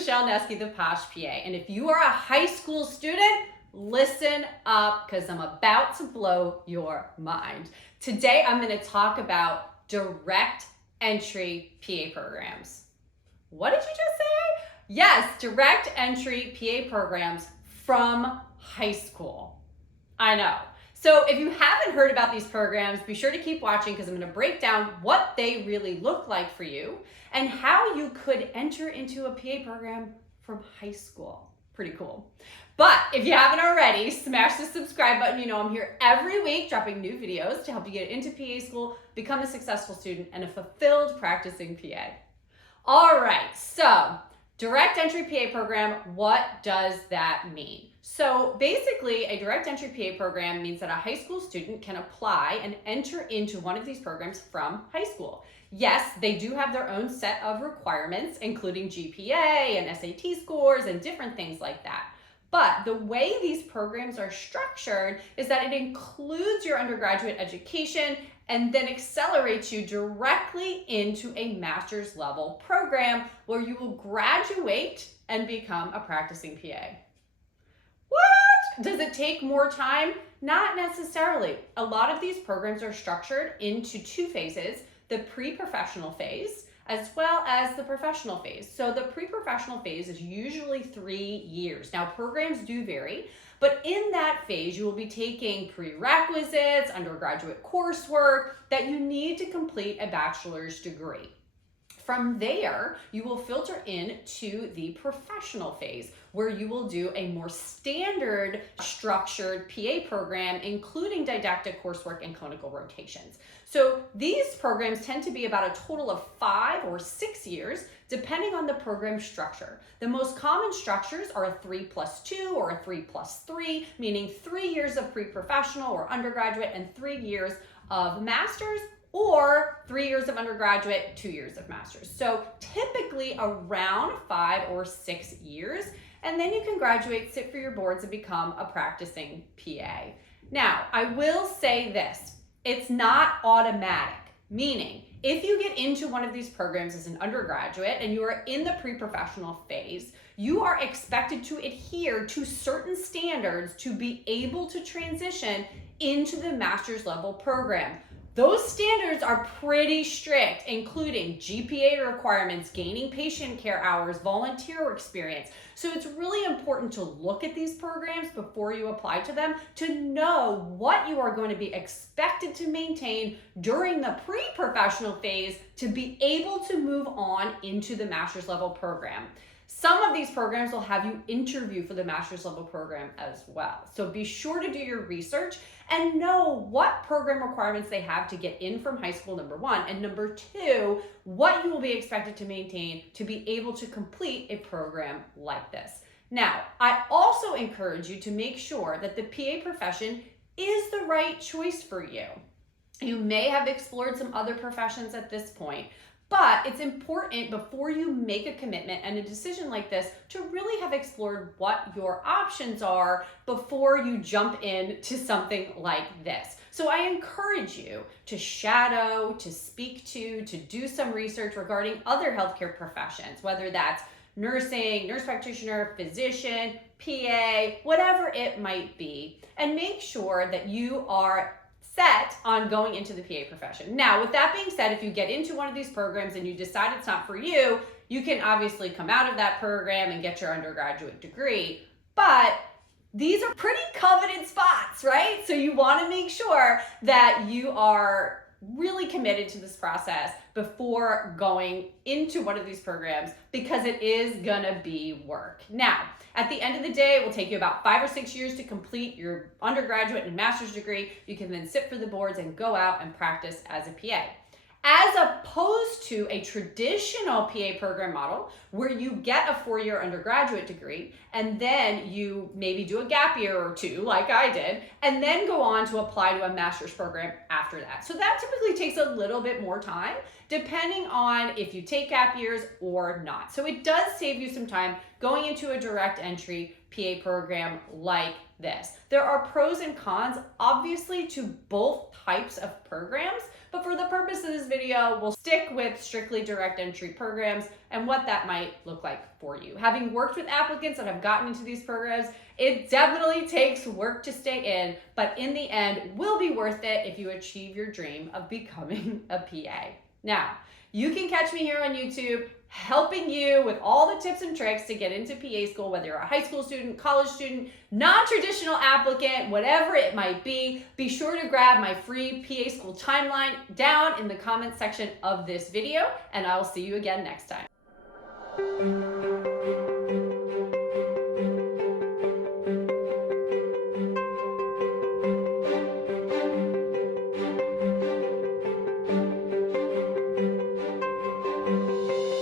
Michelle Nesky, the Posh PA. And if you are a high school student, listen up because I'm about to blow your mind. Today, I'm going to talk about direct entry PA programs. What did you just say? Yes, direct entry PA programs from high school. I know. So if you haven't heard about these programs, be sure to keep watching because I'm going to break down what they really look like for you and how you could enter into a PA program from high school. Pretty cool. But if you haven't already, smash the subscribe button. You know I'm here every week dropping new videos to help you get into PA school, become a successful student, and a fulfilled practicing PA. All right, so direct entry PA program, what does that mean? So basically, a direct entry PA program means that a high school student can apply and enter into one of these programs from high school. Yes, they do have their own set of requirements, including GPA and SAT scores and different things like that. But the way these programs are structured is that it includes your undergraduate education and then accelerates you directly into a master's level program where you will graduate and become a practicing PA. What? Does it take more time? Not necessarily. A lot of these programs are structured into two phases, the pre-professional phase as well as the professional phase. So the pre-professional phase is usually 3 years. Now programs do vary, but in that phase you will be taking prerequisites, undergraduate coursework that you need to complete a bachelor's degree. From there, you will filter into the professional phase where you will do a more standard structured PA program, including didactic coursework and clinical rotations. So these programs tend to be about a total of 5 or 6 years, depending on the program structure. The most common structures are a 3+2 or a 3+3, meaning 3 years of pre-professional or undergraduate and 3 years of master's, or 3 years of undergraduate, 2 years of master's. So typically around 5 or 6 years, and then you can graduate, sit for your boards, and become a practicing PA. Now, I will say this, it's not automatic, meaning if you get into one of these programs as an undergraduate and you are in the pre-professional phase, you are expected to adhere to certain standards to be able to transition into the master's level program. Those standards are pretty strict, including GPA requirements, gaining patient care hours, volunteer experience. So it's really important to look at these programs before you apply to them to know what you are going to be expected to maintain during the pre-professional phase to be able to move on into the master's level program. Some of these programs will have you interview for the master's level program as well. So be sure to do your research and know what program requirements they have to get in from high school, number one, and number two, what you will be expected to maintain to be able to complete a program like this. Now, I also encourage you to make sure that the PA profession is the right choice for you. You may have explored some other professions at this point, but it's important before you make a commitment and a decision like this to really have explored what your options are before you jump into something like this. So I encourage you to shadow, to speak to do some research regarding other healthcare professions, whether that's nursing, nurse practitioner, physician, PA, whatever it might be, and make sure that you are set on going into the PA profession. Now, with that being said, if you get into one of these programs and you decide it's not for you, you can obviously come out of that program and get your undergraduate degree, but these are pretty coveted spots, right? So you want to make sure that you are really committed to this process before going into one of these programs because it is gonna be work. Now, at the end of the day, it will take you about 5 or 6 years to complete your undergraduate and master's degree. You can then sit for the boards and go out and practice as a PA. As opposed to a traditional PA program model where you get a 4-year undergraduate degree and then you maybe do a gap year or 2 like I did and then go on to apply to a master's program after that. So that typically takes a little bit more time depending on if you take gap years or not. So it does save you some time going into a direct entry PA program like this. There are pros and cons, obviously, to both types of programs, but for the purpose of this video, we'll stick with strictly direct entry programs and what that might look like for you. Having worked with applicants that have gotten into these programs, it definitely takes work to stay in, but in the end, will be worth it if you achieve your dream of becoming a PA. Now, you can catch me here on YouTube helping you with all the tips and tricks to get into PA school, whether you're a high school student, college student, non-traditional applicant, whatever it might be. Be sure to grab my free PA school timeline down in the comments section of this video, and I will see you again next time.